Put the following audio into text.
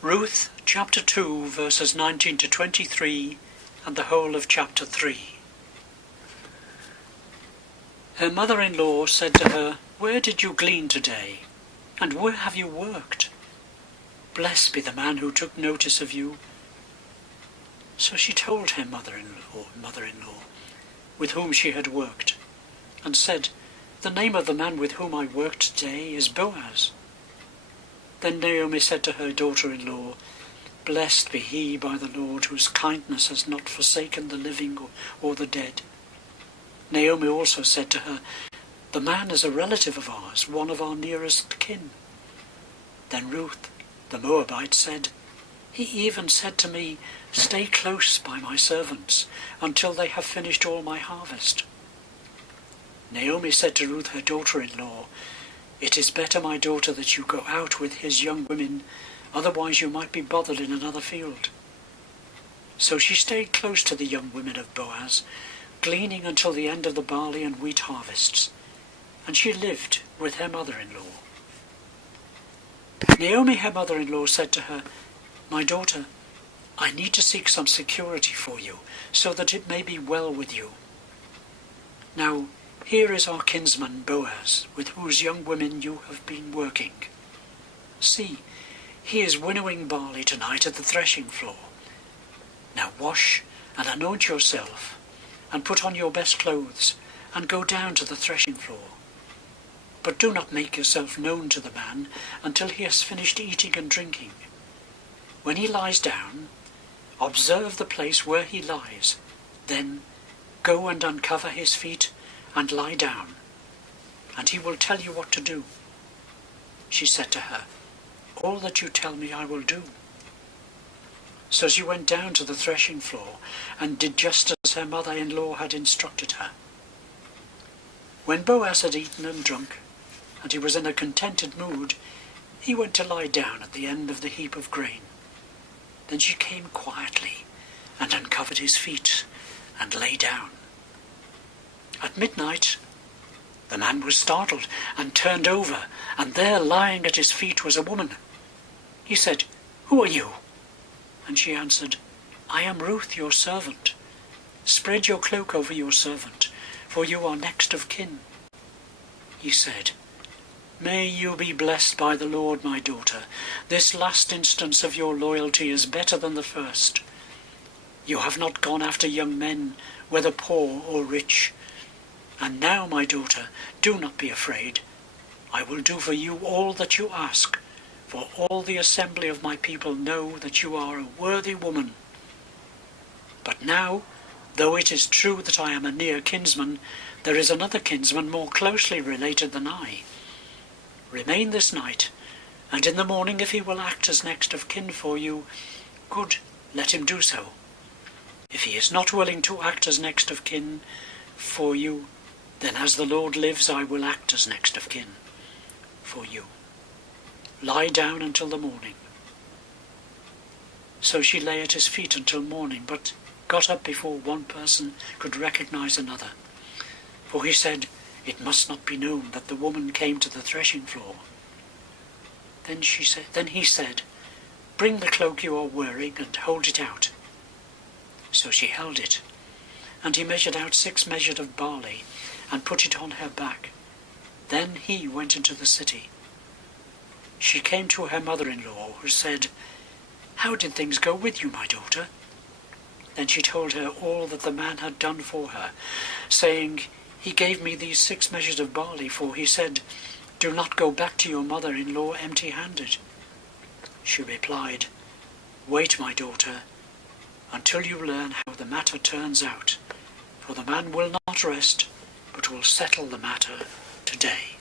Ruth chapter 2 verses 19 to 23 and the whole of chapter 3. Her mother-in-law said to her, "Where did you glean today? And where have you worked? Blessed be the man who took notice of you." So she told her mother-in-law, with whom she had worked, and said, "The name of the man with whom I worked today is Boaz." Then Naomi said to her daughter-in-law, "Blessed be he by the Lord, whose kindness has not forsaken the living or the dead." Naomi also said to her, "The man is a relative of ours, one of our nearest kin." Then Ruth, the Moabite, said, "He even said to me, 'Stay close by my servants until they have finished all my harvest.'" Naomi said to Ruth, her daughter-in-law, "It is better, my daughter, that you go out with his young women, otherwise you might be bothered in another field." So she stayed close to the young women of Boaz, gleaning until the end of the barley and wheat harvests, and she lived with her mother-in-law. Naomi, her mother-in-law, said to her, "My daughter, I need to seek some security for you, so that it may be well with you. Now, here is our kinsman Boaz, with whose young women you have been working. See, he is winnowing barley tonight at the threshing floor. Now wash and anoint yourself, and put on your best clothes, and go down to the threshing floor. But do not make yourself known to the man until he has finished eating and drinking. When he lies down, observe the place where he lies. Then go and uncover his feet and lie down, and he will tell you what to do." She said to her, "All that you tell me I will do." So she went down to the threshing floor and did just as her mother-in-law had instructed her. When Boaz had eaten and drunk, and he was in a contented mood, he went to lie down at the end of the heap of grain. Then she came quietly and uncovered his feet and lay down. At midnight, the man was startled and turned over, and there lying at his feet was a woman. He said, "Who are you?" And she answered, "I am Ruth, your servant. Spread your cloak over your servant, for you are next of kin." He said, "May you be blessed by the Lord, my daughter. This last instance of your loyalty is better than the first. You have not gone after young men, whether poor or rich. And now, my daughter, do not be afraid. I will do for you all that you ask, for all the assembly of my people know that you are a worthy woman. But now, though it is true that I am a near kinsman, there is another kinsman more closely related than I. Remain this night, and in the morning if he will act as next of kin for you, good, let him do so. If he is not willing to act as next of kin for you, then as the Lord lives, I will act as next of kin for you. Lie down until the morning." So she lay at his feet until morning, but got up before one person could recognize another. For he said, "It must not be known that the woman came to the threshing floor." Then he said, "Bring the cloak you are wearing and hold it out." So she held it, and he measured out 6 measures of barley and put it on her back. Then he went into the city. She came to her mother-in-law, who said, "How did things go with you, my daughter?" Then she told her all that the man had done for her, saying, "He gave me these 6 measures of barley, for he said, 'Do not go back to your mother-in-law empty-handed.'" She replied, "Wait, my daughter, until you learn how the matter turns out, for the man will not rest, but will settle the matter today."